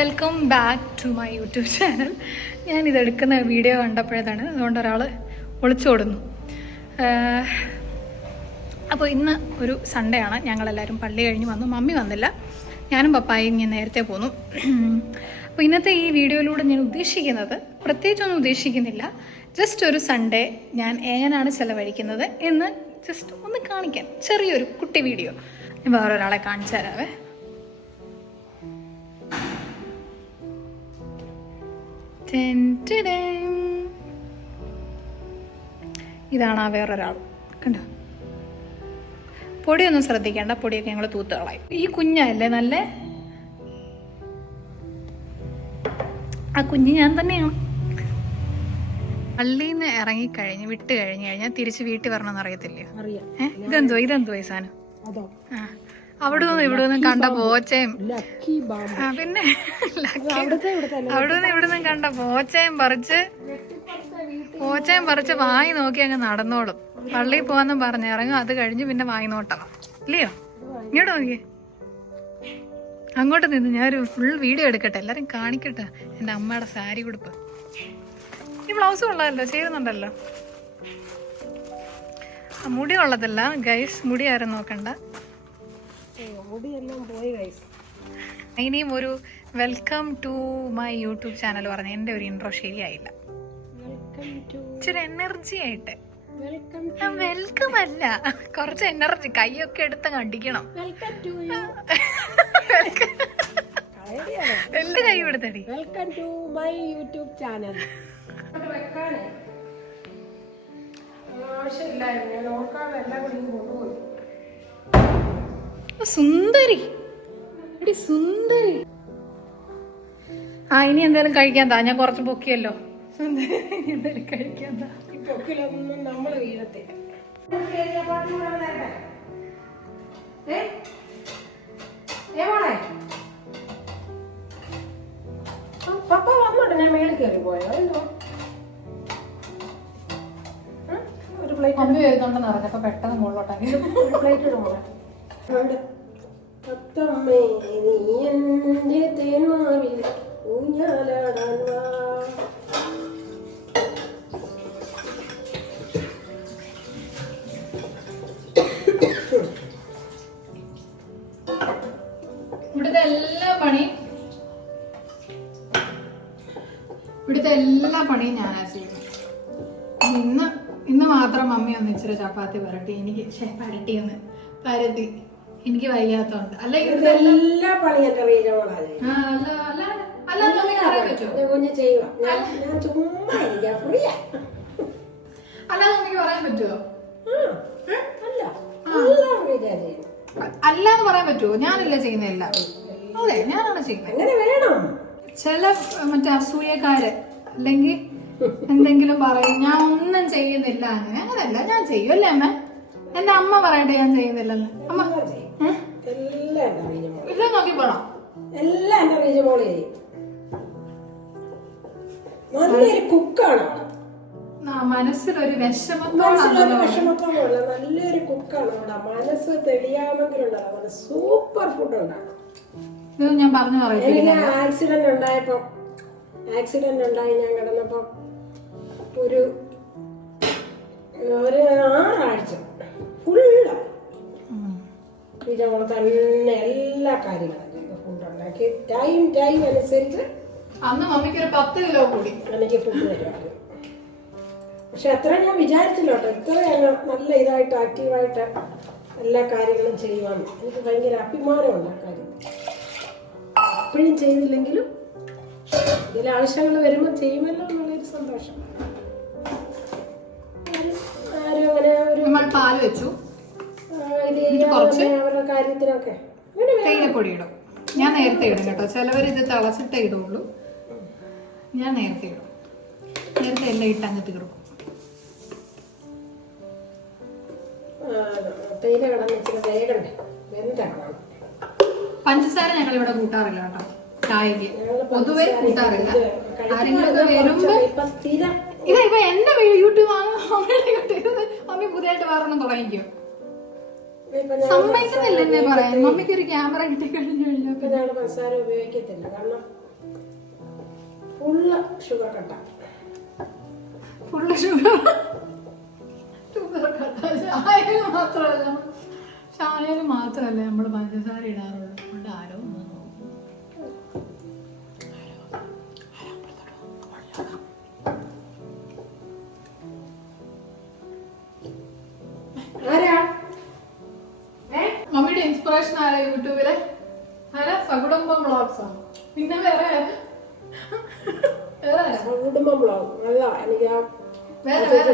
Welcome back to my YouTube channel. ഞാനിതെടുക്കുന്ന video കണ്ടപ്പോഴതാണ്, അതുകൊണ്ട് ഒരാൾ ഒളിച്ചോടുന്നു. അപ്പോൾ ഇന്ന് ഒരു സൺഡേ ആണ്. ഞങ്ങളെല്ലാവരും പള്ളി കഴിഞ്ഞ് വന്നു. മമ്മി വന്നില്ല, ഞാനും പപ്പായും ഇങ്ങനെ നേരത്തെ പോന്നു. അപ്പോൾ ഇന്നത്തെ ഈ വീഡിയോയിലൂടെ ഞാൻ ഉദ്ദേശിക്കുന്നത്, പ്രത്യേകിച്ചൊന്നും ഉദ്ദേശിക്കുന്നില്ല, ജസ്റ്റ് ഒരു സൺഡേ ഞാൻ എങ്ങനെയാണ് ചിലവഴിക്കുന്നത് എന്ന് ജസ്റ്റ് ഒന്ന് കാണിക്കാൻ, ചെറിയൊരു കുട്ടി വീഡിയോ. ഞാൻ വേറൊരാളെ കാണിച്ചു തരാവേ. ഇതാണ് ആ വേറൊരാൾ, കണ്ടോ? പൊടിയൊന്നും ശ്രദ്ധിക്കേണ്ട, പൊടിയൊക്കെ ഞങ്ങൾ തൂത്ത് കളയും. ഈ കുഞ്ഞല്ലേ നല്ല, ആ കുഞ്ഞ് ഞാൻ തന്നെയാണ്. പള്ളിയിൽ നിന്ന് ഇറങ്ങിക്കഴിഞ്ഞ് വിട്ട് കഴിഞ്ഞാൽ തിരിച്ച് വീട്ടിൽ വരണമെന്ന് അറിയത്തില്ലേ? ഇതെന്തോ ഈ സാധനം? അവിടെ നിന്നും ഇവിടെ നിന്നും കണ്ട പോച്ചയും, പിന്നെ അവിടെ നിന്ന് ഇവിടെ നിന്നും കണ്ട പോച്ചയും പറിച്ച് വായി നോക്കി അങ്ങ് നടന്നോളും. പള്ളിയിൽ പോവാന്നും പറഞ്ഞിറങ്ങും, അത് കഴിഞ്ഞ് പിന്നെ വായി നോട്ടണം, ഇല്ലയോ? ഇങ്ങോട്ട് നോക്കിയേ, അങ്ങോട്ട് നിന്ന് ഞാനൊരു ഫുൾ വീഡിയോ എടുക്കട്ടെ, എല്ലാരും കാണിക്കട്ടെ എൻ്റെ അമ്മയുടെ സാരി ഉടുപ്പ്. ഈ ബ്ലൗസ് കൊള്ളാമല്ലോ, ചേരുന്നുണ്ടല്ലോ. മുടി ഉള്ളതല്ല ഗൈസ്, മുടി ആരും നോക്കണ്ട. ഇനിയും ഒരു welcome to my YouTube channel പറഞ്ഞ എൻ്റെ ഒരു ഇൻട്രോ ശരിയായില്ല. ഇച്ചിരി എനർജി ആയിട്ട്. വെൽക്കം അല്ല, കുറച്ച് എനർജി, കൈയൊക്കെ എടുത്ത് കണ്ടിക്കണം. എന്റെ കൈ എടുത്തടി. Welcome to my YouTube channel. സുന്ദരി, സുന്ദരി. ആ, ഇനി എന്തായാലും കഴിക്കാൻ താ, ഞാൻ കുറച്ച് പൊക്കിയല്ലോ. എന്തായാലും കഴിക്കാൻ താ. പൊക്കിലൊന്നും നമ്മള് വീഴത്തില്ല. പപ്പ വന്നോട്ടെ, ഞാൻ മേളിൽ കയറി പോയോ? ഒരു പ്ലേറ്റ് അമ്മ വരുന്നുണ്ടെന്ന് പറഞ്ഞപ്പോ പെട്ടെന്ന് മുകളിലോട്ടാക്കി. ഒരു പ്ലേറ്റ് ഇടുമോ? അത്തമ്മേ നീ എന്റെ തേന്മാവിൽ ഊഞ്ഞാലാടാൻ വാ. ഇവിടുത്തെ എല്ലാ പണിയും ഞാനാ ചെയ്യുന്നത്. ഇന്ന് മാത്രം മമ്മി ഒന്ന് ഇച്ചിരി ചപ്പാത്തി പരട്ടി, എനിക്ക് വയ്യാത്തോണ്ട്. അല്ല, എല്ലാ പണിയും എന്റെ റീജോളാണ്. കുഞ്ഞ് ചെയ്യുക, ഞാൻ ചുമ്മാ ഫ്രീയാ. അല്ലാതെ എനിക്ക് പറയാൻ പറ്റുമോ? അല്ലാന്ന് പറയാൻ പറ്റുമോ? ഞാനല്ല ചെയ്യുന്നില്ല. അതെ, ഞാനാണ് ചെയ്യുന്നത്. അങ്ങനെ വേണം. ചില മറ്റേ അസൂയക്കാര് അല്ലെങ്കിൽ എന്തെങ്കിലും പറയും ഞാൻ ഒന്നും ചെയ്യുന്നില്ല. അങ്ങനെയല്ല, ഞാൻ ചെയ്യും അല്ലേ അമ്മ? എന്റെ അമ്മ പറയട്ടെ ഞാൻ ചെയ്യുന്നില്ലെന്ന്. അമ്മ ഇല്ല, നോക്കി പോണം. എല്ലാം എന്റെ റീജോള് ചെയ്യും. നല്ലൊരു കുക്കാണ്. മനസ്സിലൊരു വിഷമത്തോടെ, നല്ലൊരു കുക്കാണ് അവിടെ. മനസ്സ് തെളിയാമെങ്കിലുണ്ടാവും, സൂപ്പർ ഫുഡ് ഉണ്ടാകും. ഇത് ഞാൻ പറഞ്ഞു പറയില്ല. ആക്സിഡന്റ് ഉണ്ടായി ഞാൻ കിടന്നപ്പോ ഒരു 6 ആഴ്ച ഫുള്ള് ഇതേപോലെ തന്നെ എല്ലാ കാര്യങ്ങളും ഫുഡ് ഉണ്ടാക്കി ടൈം അനുസരിച്ച്. അന്ന് മമ്മിക്ക് ഒരു 10 കിലോ കൂടി എനിക്ക് ഫുഡ് തരുവാണ്. പക്ഷെ അത്ര ഞാൻ വിചാരിച്ചില്ല കേട്ടോ, ഇത്ര നല്ല ഇതായിട്ട് ആക്റ്റീവായിട്ട് എല്ലാ കാര്യങ്ങളും ചെയ്യുവാന്ന് എനിക്ക് ഭയങ്കര അഭിമാനമുണ്ട്. ആ കാര്യം എപ്പോഴും ചെയ്തില്ലെങ്കിലും ഇതിൽ ആവശ്യങ്ങൾ വരുമ്പോൾ ചെയ്യുമല്ലോ എന്നുള്ളൊരു സന്തോഷം. ആരും അങ്ങനെ ഒരു പാല് വെച്ചു, അവരുടെ കാര്യത്തിനൊക്കെ തേയിലപ്പൊടി ഇടും. ഞാൻ നേരത്തെ ഇടും കേട്ടോ, ചിലവർ ഇത് തിളച്ചിട്ടേ ഇടുള്ളൂ. ഞാൻ നേരത്തെ ഇടും, നേരത്തെ എല്ലാം ഇട്ട് അങ്ങ് തീർക്കും. തേയില കിടന്ന് ഇച്ചിരി വേഗണ്ടേ, വെന്തണം. പഞ്ചസാര ഞങ്ങൾ ഇവിടെ കൂട്ടാറില്ല കേട്ടോ, ചായക്ക് പൊതുവെ കൂട്ടാറില്ല. ആരെങ്കിലും വരുമ്പോ ഇപ്പൊ എന്റെ യൂട്യൂബ് ആണ്, മമ്മി പുതിയതായിട്ട് വേറൊന്നും തുടങ്ങിക്കോ. സമ്മതിക്കുന്നില്ല എന്നെ പറയാൻ. മമ്മിക്ക് ഒരു ക്യാമറ കിട്ടി കഴിഞ്ഞു കഴിഞ്ഞാൽ പഞ്ചസാര ഉപയോഗിക്കത്തില്ല. കാരണം ഫുള്ള് ഷുഗർ കട്ട. ഫുള്ള് ഷുഗർ കട്ട. ചായയിൽ മാത്രമല്ല നമ്മൾ പഞ്ചസാര ഇടാറുള്ളൂ. അതുകൊണ്ട് ആരോ മമ്മിയുടെ ഇൻസ്പിറേഷൻ ആരാ യൂട്യൂബിലെ? ആരാ? സകുടുംബം വ്ളോഗ്സോ? പിന്നെ വേറെ ആരാ? കുടുംബം വ്ളോഗ് നല്ല എനിക്ക്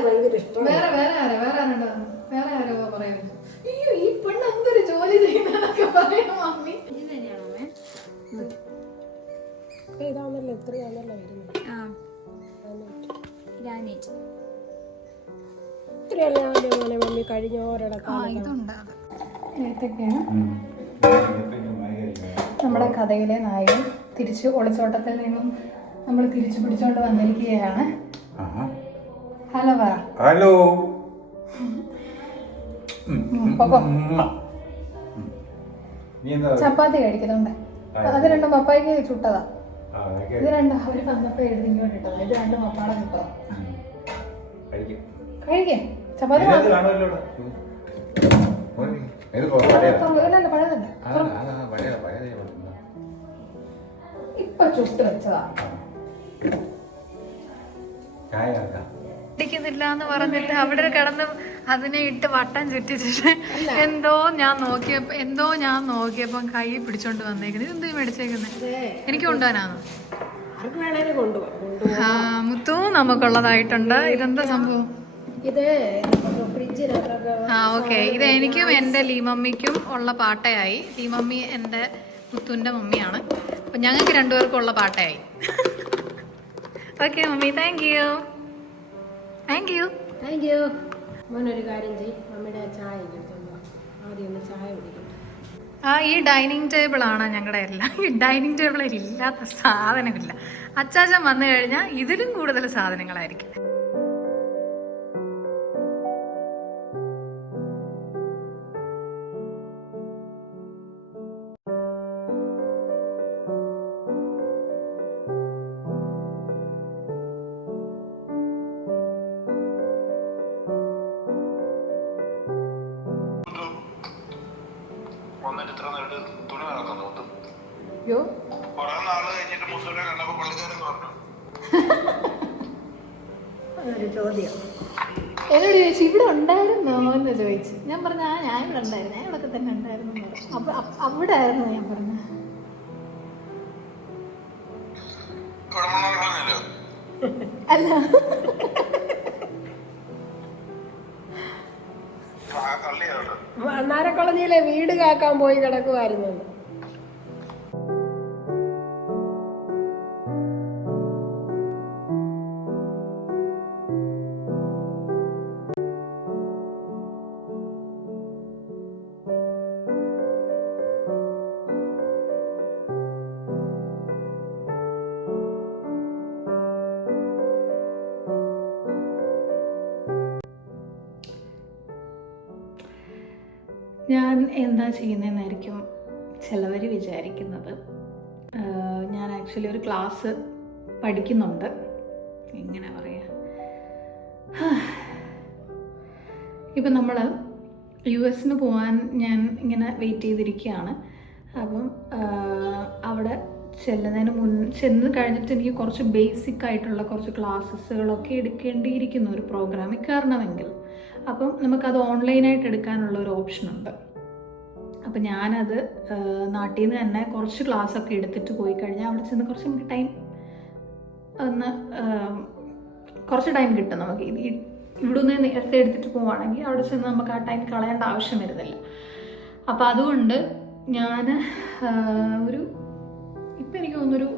ഭയങ്കര ഇഷ്ടമാണ്. വേറെ ആരോ പറയുന്നു, അയ്യോ ഈ പെണ്ണ് എന്തൊരു ജോലി ചെയ്യുന്നതൊക്കെ പറയാം മമ്മി. ഇത് തന്നെയാണോ ഇതാണല്ലോ എത്രയാണല്ലോ വരുന്നത്. ഇത്രയല്ലേ മമ്മി കഴിഞ്ഞോരടക്കം. ഇതുണ്ട്. ഏതൊക്കെയാണ് നമ്മുടെ കഥയിലെ നായകൻ തിരിച്ച് ഒളിച്ചോട്ടത്തിൽ നിന്നും നമ്മൾ തിരിച്ചു പിടിച്ചോണ്ട് വന്നിരിക്കുകയാണ്. ഹലോ പറ. ഹലോ. ചപ്പാത്തി കഴിക്കുന്നുണ്ട്. അത് രണ്ടും പപ്പായ്ക്ക് ചുട്ടതാ. ഇത് രണ്ടും അവര് വന്നപ്പോ എഴുതിക്കൊണ്ടിട്ടതാ. ഇത് രണ്ടും പപ്പാടെ ചുട്ടതാ. കഴിക്കേ ചപ്പാത്തി. ഇപ്പൊ ചുട്ട് വെച്ചതാ. ില്ല എന്ന് പറഞ്ഞിട്ട് അവിടെ കിടന്ന് അതിനെ ഇട്ട് വട്ടം ചുറ്റിച്ചിട്ട് എന്തോ ഞാൻ നോക്കിയപ്പോ കൈ പിടിച്ചോണ്ട് വന്നേക്കുന്നത്. ഇതെന്തോ മേടിച്ചേക്കുന്നത്? എനിക്ക് കൊണ്ടുപോകാനാണ്. മുത്തു നമുക്കുള്ളതായിട്ടുണ്ട്. ഇതെന്താ സംഭവം? ഓക്കെ, ഇത് എനിക്കും എന്റെ ലീമമ്മിക്കും ഉള്ള പാട്ടയായി. ലീമമ്മി എന്റെ മുത്തുവിന്റെ മമ്മിയാണ്. അപ്പൊ ഞങ്ങൾക്ക് രണ്ടുപേർക്കും ഉള്ള പാട്ടയായി. Okay mummy, thank you. മോനൊരു കാര്യം ചെയ്യും, മമ്മിയുടെ ചായ ആദ്യം ഒന്ന് ചായ കുടിക്കട്ടെ. ഈ ഡൈനിങ് ടേബിൾ ആണ് ഞങ്ങളുടെ എല്ലാം. ഈ ഡൈനിങ് ടേബിളിൽ ഇല്ലാത്ത സാധനമില്ല. അച്ചാച്ചൻ വന്നു കഴിഞ്ഞാൽ ഇതിലും കൂടുതൽ സാധനങ്ങളായിരിക്കും. എന്നോട് ചോദിച്ചു ഇവിടെ ഉണ്ടായിരുന്നോ എന്ന് ചോദിച്ചു. ഞാൻ പറഞ്ഞ ഞാൻ ഇവിടെ ഉണ്ടായിരുന്നു, ഞാൻ ഇവിടെ തന്നെ ഉണ്ടായിരുന്നു. അപ്പൊ അവിടെ ആയിരുന്നു ഞാൻ പറഞ്ഞ. അല്ല മണ്ണാരക്കുളഞ്ഞിലെ വീട് കാക്കാൻ പോയി കിടക്കുമായിരുന്നു. ഞാൻ എന്താ ചെയ്യുന്നതെന്നായിരിക്കും ചിലവർ വിചാരിക്കുന്നത്. ഞാൻ ആക്ച്വലി ഒരു ക്ലാസ് പഠിക്കുന്നുണ്ട്. എങ്ങനെ പറയാ, ഇപ്പം നമ്മൾ US പോകാൻ ഞാൻ ഇങ്ങനെ വെയിറ്റ് ചെയ്തിരിക്കുകയാണ്. അപ്പം അവിടെ ചെന്ന് കഴിഞ്ഞിട്ട് എനിക്ക് കുറച്ച് ബേസിക് ആയിട്ടുള്ള കുറച്ച് ക്ലാസ്സുകളൊക്കെ എടുക്കേണ്ടിയിരിക്കുന്നു ഒരു പ്രോഗ്രാമിൽ കയറണമെങ്കിൽ. അപ്പം നമുക്കത് ഓൺലൈനായിട്ട് എടുക്കാനുള്ള ഒരു ഓപ്ഷനുണ്ട്. അപ്പം ഞാനത് നാട്ടിൽ നിന്ന് തന്നെ കുറച്ച് ക്ലാസ്സൊക്കെ എടുത്തിട്ട് പോയി കഴിഞ്ഞാൽ അവിടെ ചെന്ന് കുറച്ച് നമുക്ക് കുറച്ച് ടൈം കിട്ടും. നമുക്ക് ഇവിടെ നിന്ന് നേരത്തെ എടുത്തിട്ട് പോവുകയാണെങ്കിൽ അവിടെ ചെന്ന് നമുക്ക് ആ ടൈം കളയേണ്ട ആവശ്യം വരുന്നില്ല. അപ്പം അതുകൊണ്ട് ഞാൻ ഇപ്പം എനിക്ക് തോന്നുന്നൊരു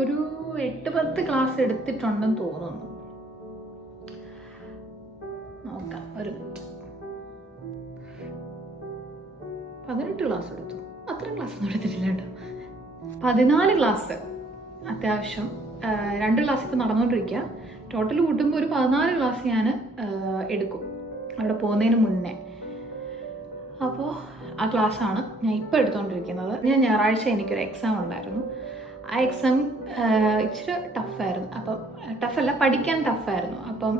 ഒരു 8-10 ക്ലാസ് എടുത്തിട്ടുണ്ടെന്ന് തോന്നുന്നു. നോക്കാം, ഒരു മിനിറ്റ്. 18 ക്ലാസ് എടുത്തു. അത്രയും ക്ലാസ് ഒന്നും എടുത്തിട്ടില്ല കേട്ടോ. 14 ക്ലാസ് അത്യാവശ്യം. 2 ക്ലാസ് ഇപ്പം നടന്നുകൊണ്ടിരിക്കുക. ടോട്ടൽ കൂട്ടുമ്പോൾ ഒരു 14 ക്ലാസ് ഞാൻ എടുക്കും അവിടെ പോകുന്നതിന് മുന്നേ. അപ്പോൾ ആ ക്ലാസ്സാണ് ഞാൻ ഇപ്പോൾ എടുത്തുകൊണ്ടിരിക്കുന്നത്. ഞാൻ ഞായറാഴ്ച എനിക്കൊരു എക്സാം ഉണ്ടായിരുന്നു. ആ എക്സാം ഇച്ചിരി ടഫായിരുന്നു. അപ്പം ടഫല്ല, പഠിക്കാൻ ടഫായിരുന്നു. അപ്പം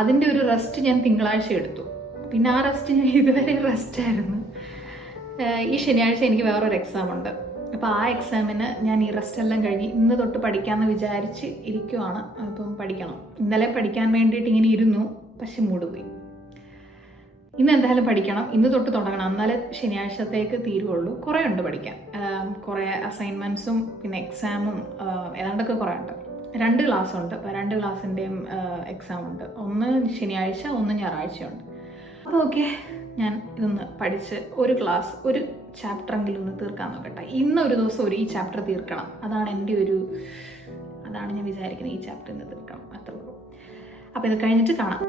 അതിൻ്റെ ഒരു റെസ്റ്റ് ഞാൻ തിങ്കളാഴ്ച എടുത്തു. പിന്നെ ആ റെസ്റ്റ് ഞാൻ ഇതുവരെ റെസ്റ്റായിരുന്നു. ഈ ശനിയാഴ്ച എനിക്ക് വേറൊരു എക്സാം ഉണ്ട്. അപ്പോൾ ആ എക്സാമിന് ഞാൻ ഈ റെസ്റ്റ് എല്ലാം കഴിഞ്ഞ് ഇന്ന് തൊട്ട് പഠിക്കാമെന്ന് വിചാരിച്ച് ഇരിക്കുവാണ്. അപ്പം പഠിക്കണം. ഇന്നലെ പഠിക്കാൻ വേണ്ടിയിട്ട് ഇങ്ങനെ ഇരുന്നു, പക്ഷെ മൂഡ് പോയി. ഇന്ന് എന്തായാലും പഠിക്കണം, ഇന്ന് തൊട്ട് തുടങ്ങണം, എന്നാലേ ശനിയാഴ്ചത്തേക്ക് തീരുള്ളൂ. കുറേ ഉണ്ട് പഠിക്കാൻ, കുറേ അസൈൻമെൻറ്റ്സും പിന്നെ എക്സാമും ഏതാണ്ടൊക്കെ കുറേ ഉണ്ട്. 2 ക്ലാസ് ഉണ്ട്. അപ്പോൾ 2 ക്ലാസ്സിൻ്റെയും എക്സാം ഉണ്ട്. ഒന്ന് ശനിയാഴ്ച, ഒന്ന് ഞായറാഴ്ചയുണ്ട്. അപ്പോൾ ഓക്കെ, ഞാൻ ഇതൊന്ന് പഠിച്ച് ഒരു ക്ലാസ്, ഒരു ചാപ്റ്ററെങ്കിലും ഒന്ന് തീർക്കാൻ നോക്കട്ടെ. ഇന്നൊരു ദിവസം ഈ ചാപ്റ്റർ തീർക്കണം. അതാണ് ഞാൻ വിചാരിക്കുന്നത്. ഈ ചാപ്റ്റർ ഇന്ന് തീർക്കണം, അത്രേ ഉള്ളൂ. അപ്പോൾ ഇത് കഴിഞ്ഞിട്ട് കാണാം.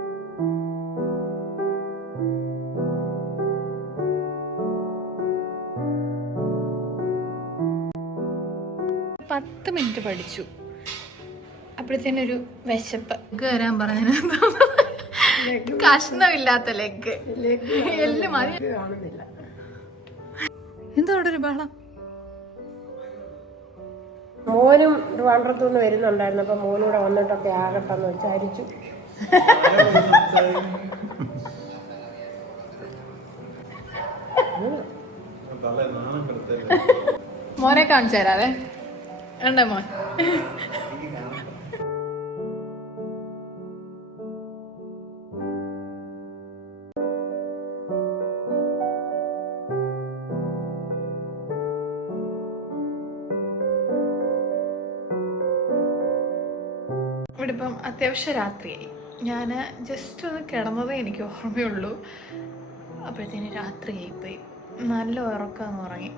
പത്ത് മിനിറ്റ് പഠിച്ചു. അപ്പോഴത്തേനൊരു വിശപ്പ്. വരാൻ പറഞ്ഞു. കഷ്ണമില്ലാത്ത ലെഗ് എല്ലാം മതി. എന്താ അവിടെ ഒരു ബഹളം? മോനും ട്രിവാൻഡ്രത്തുനിന്ന് വരുന്നുണ്ടായിരുന്നു. അപ്പൊ മോനൂടെ വന്നിട്ടൊക്കെ ആകട്ടെന്ന് വിചാരിച്ചു. മോനെ കാണിച്ചു തരാവേ. വേണ്ട മോൻ. ഇവിടെ ഇപ്പം അത്യാവശ്യം രാത്രിയായി. ഞാൻ ജസ്റ്റ് ഒന്ന് കിടന്നതേ എനിക്ക് ഓർമ്മയുള്ളൂ. അപ്പോഴത്തേന് രാത്രിയായിപ്പോയി. നല്ല ഉറക്കമെന്ന് ഉറങ്ങി.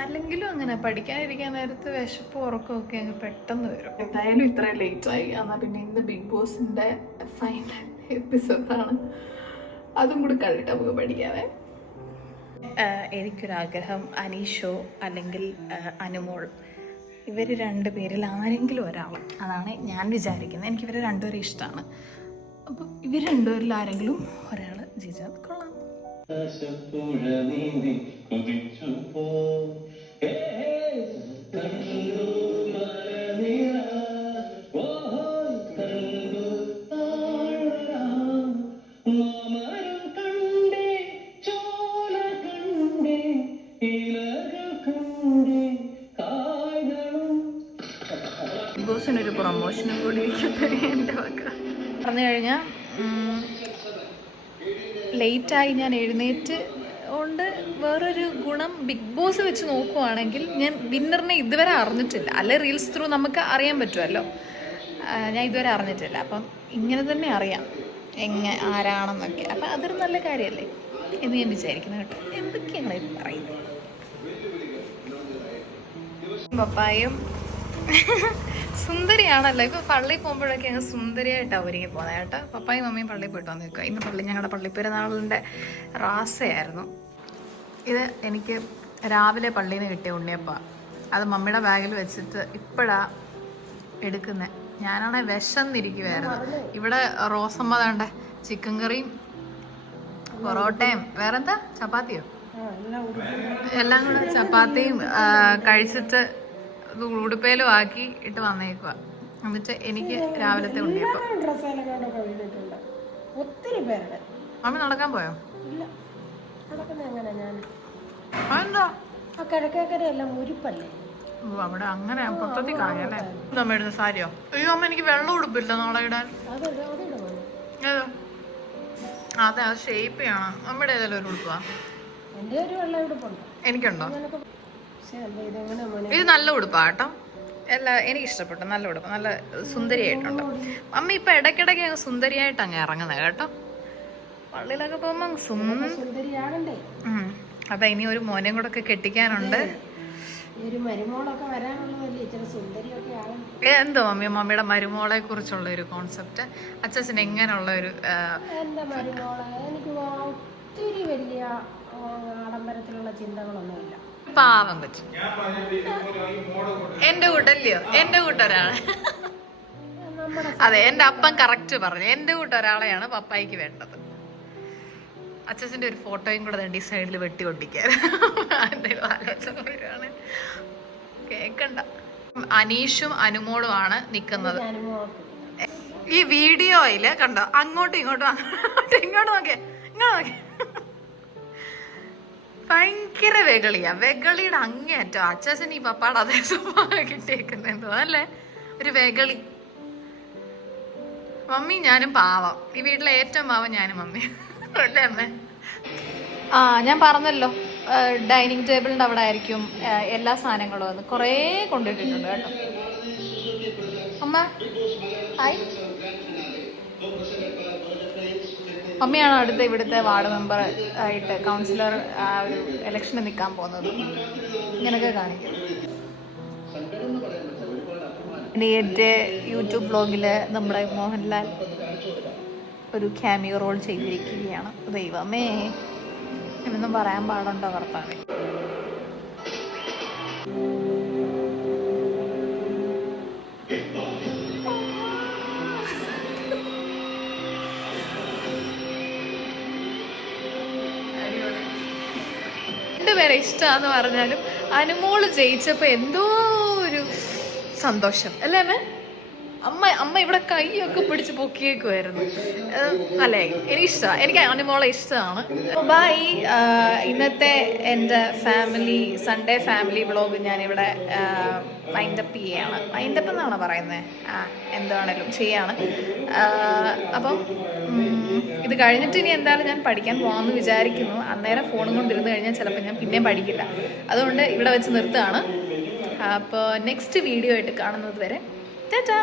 അല്ലെങ്കിലും അങ്ങനെ പഠിക്കാനിരിക്കാൻ നേരത്ത് വിശപ്പ് ഉറക്കമൊക്കെ അങ്ങ് പെട്ടെന്ന് വരും. എന്തായാലും ഇത്രയും ലേറ്റായി. എന്നാൽ പിന്നെ ഇന്ന് ബിഗ് ബോസിൻ്റെ ഫൈനൽ എപ്പിസോഡാണ്, അതും കൂടി കണ്ടിട്ട് നമുക്ക് പഠിക്കാവേ. എനിക്കൊരാഗ്രഹം അനീഷോ അല്ലെങ്കിൽ അനുമോൾ, ഇവർ 2 പേരിൽ ആരെങ്കിലും ഒരാൾ, അതാണ് ഞാൻ വിചാരിക്കുന്നത്. എനിക്കിവർ 2 പേരെ ഇഷ്ടമാണ്. അപ്പം ഇവർ 2 പേരിൽ ആരെങ്കിലും ഒരാൾ ജയിച്ചാൽ കൊള്ളാം. ബോസിനൊരു പ്രൊമോഷനും കൂടി എൻ്റെ വക. പറഞ്ഞു കഴിഞ്ഞാൽ ലേറ്റായി ഞാൻ എഴുന്നേറ്റ് കൊണ്ട് വേറൊരു ഗുണം ബിഗ് ബോസ് വെച്ച് നോക്കുവാണെങ്കിൽ ഞാൻ വിന്നറിനെ ഇതുവരെ അറിഞ്ഞിട്ടില്ല. അല്ലെ റീൽസ് ത്രൂ നമുക്ക് അറിയാൻ പറ്റുമല്ലോ. ഞാൻ ഇതുവരെ അറിഞ്ഞിട്ടില്ല. അപ്പം ഇങ്ങനെ തന്നെ അറിയാം ആരാണെന്നൊക്കെ. അപ്പം അതൊരു നല്ല കാര്യമല്ലേ എന്ന് ഞാൻ വിചാരിക്കുന്നു കേട്ടോ. എന്തൊക്കെയാണ് പറയുന്നത്? പപ്പായും സുന്ദരിയാണല്ലോ. ഇപ്പൊ പള്ളിയിൽ പോകുമ്പോഴൊക്കെ ഞങ്ങൾ സുന്ദരിയായിട്ടാണ് ഒരുങ്ങി പോകുന്നത് കേട്ടോ. പപ്പായും മമ്മിയും പള്ളിയിൽ പോയിട്ട് വന്ന് നിൽക്കുക. ഇന്ന് ഞങ്ങളുടെ പള്ളിപ്പെരുന്നാളിൻ്റെ റാസയായിരുന്നു. ഇത് എനിക്ക് രാവിലെ പള്ളിയിൽ നിന്ന് കിട്ടിയ ഉണ്ണിയപ്പ. അത് മമ്മിയുടെ ബാഗിൽ വെച്ചിട്ട് ഇപ്പോഴാണ് എടുക്കുന്നത്. ഞാനാണെങ്കിൽ വിശന്നിരിക്കുമായിരുന്നു. ഇവിടെ റോസമ്മ വേണ്ട ചിക്കൻ കറിയും പൊറോട്ടയും വേറെന്താ ചപ്പാത്തിയോ എല്ലാം കൂടെ ചപ്പാത്തിയും കഴിച്ചിട്ട് ഉടുപ്പയിലും ആക്കി ഇട്ട് വന്നേക്കുക. എന്നിട്ട് എനിക്ക് രാവിലത്തെ ഉണ്ണിയപ്പം. മമ്മി നടക്കാൻ പോയോ? അതെന്താ അവിടെ അങ്ങനെ പൊത്തത്തി കാണല്ലേ? അമ്മ ഇടുന്ന സാരിയോ? അയ്യോ അമ്മ, എനിക്ക് വെള്ളം ഉടുപ്പില്ല നാളെ ഇടാൻ. ഏതോ അതെ, അത് ഷേപ്പ് ചെയ്യണം. നമ്മുടെ ഏതെങ്കിലും ഒരു ഉടുപ്പാ? എനിക്കുണ്ടോ? ഇത് നല്ല ഉടുപ്പാ കേട്ടോ. എനിക്ക് ഇഷ്ടപ്പെട്ടു. നല്ല ഉടുപ്പ്, നല്ല സുന്ദരിയായിട്ടുണ്ട്. അമ്മ ഇപ്പൊ ഇടയ്ക്കിടയ്ക്ക് അങ്ങ് സുന്ദരിയായിട്ട് അങ്ങ് ഇറങ്ങുന്നത് കേട്ടോ. പള്ളിയിലൊക്കെ പോകുമ്പോ സുന്ദരിയാകണ്ടേ. അപ്പൊ ഇനി ഒരു മോനെയും കൂടെ ഒക്കെ കെട്ടിക്കാനുണ്ട്. എന്തോ മമ്മിയുടെ മരുമോളെ കുറിച്ചുള്ള ഒരു കോൺസെപ്റ്റ് അച്ഛൻ എങ്ങനെയുള്ള ഒരു ആഡംബരത്തിലുള്ള ചിന്തകളൊന്നുമില്ല. പാവം കൊച്ചു. എന്റെ കൂട്ടല്ലയോ? എന്റെ കൂട്ടൊരാളെ. അതെ, എന്റെ അപ്പൻ കറക്റ്റ് പറഞ്ഞു. എന്റെ കൂട്ടൊരാളെയാണ് പപ്പായിക്ക് വേണ്ടത്. അച്ഛൻ്റെ ഒരു ഫോട്ടോയും കൂടെ വേണ്ടി സൈഡിൽ വെട്ടി ഒട്ടിക്കാൻ എന്തെങ്കിലും ആലോചന വരുവാണ്. കേക്കണ്ട. അനീഷും അനുമോളുമാണ് നിൽക്കുന്നത് ഈ വീഡിയോയില്. കണ്ടോ, അങ്ങോട്ടും ഇങ്ങോട്ടും ഇങ്ങോട്ട് നോക്കേ, ഇങ്ങോട്ട് നോക്കേ. ഭയങ്കര വെകളിയാ, വെകളിയുടെ അങ്ങേയറ്റം. അച്ഛൻ ഈ പപ്പാട് അതേ സ്വഭാവം കിട്ടിയേക്കുന്നെന്തോ അല്ലേ, ഒരു വെകളി. മമ്മി ഞാനും പാവം, ഈ വീട്ടിലെ ഏറ്റവും പാവം ഞാനും മമ്മി അല്ലേ അമ്മേ? ആ ഞാൻ പറഞ്ഞല്ലോ, ഡൈനിങ് ടേബിളിൻ്റെ അവിടെ ആയിരിക്കും എല്ലാ സാധനങ്ങളും വന്ന് കുറേ കൊണ്ടിട്ടിട്ടുണ്ട് കേട്ടോ. അമ്മ ഹായ്. മമ്മിയാണ് അടുത്ത ഇവിടുത്തെ വാർഡ് മെമ്പർ ആയിട്ട് കൗൺസിലർ ആ ഒരു ഇലക്ഷന് നിൽക്കാൻ പോകുന്നത്. ഇങ്ങനെയൊക്കെ കാണിക്കും. ഇനി എൻ്റെ യൂട്യൂബ് ബ്ലോഗിൽ നമ്മുടെ മോഹൻലാൽ ഒരു ക്യാമിയോ റോൾ ചെയ്തിരിക്കുകയാണ്. ദൈവമേ, എന്നൊന്നും പറയാൻ പാടുണ്ടോ കർത്താവേ. രണ്ടുപേരെ ഇഷ്ടമാന്ന് പറഞ്ഞാലും അനുമോള് ജയിച്ചപ്പോൾ എന്തോ ഒരു സന്തോഷം അല്ലേ അമ്മ? അമ്മ ഇവിടെ കൈയൊക്കെ പിടിച്ച് പൊക്കിയേക്കുമായിരുന്നു. അല്ലേ, എനിക്കിഷ്ടമാണ്, എനിക്ക് അനുമോളെ ഇഷ്ടമാണ്. ബൈ. ഇന്നത്തെ എൻ്റെ സൺഡേ ഫാമിലി വ്ളോഗ് ഞാനിവിടെ വൈൻഡപ്പ് ചെയ്യാണ്. വൈൻഡപ്പ് എന്നാണോ പറയുന്നത്? എന്താണേലും ചെയ്യാണ്. അപ്പം ഇത് കഴിഞ്ഞിട്ട് ഇനി എന്തായാലും ഞാൻ പഠിക്കാൻ പോകണമെന്ന് വിചാരിക്കുന്നു. അന്നേരം ഫോണും കൊണ്ടിരുന്ന് കഴിഞ്ഞാൽ ചിലപ്പോൾ ഞാൻ പിന്നെയും പഠിക്കില്ല. അതുകൊണ്ട് ഇവിടെ വെച്ച് നിർത്തുകയാണ്. അപ്പോൾ നെക്സ്റ്റ് വീഡിയോ ആയിട്ട് കാണുന്നത് വരെ ടാറ്റാ.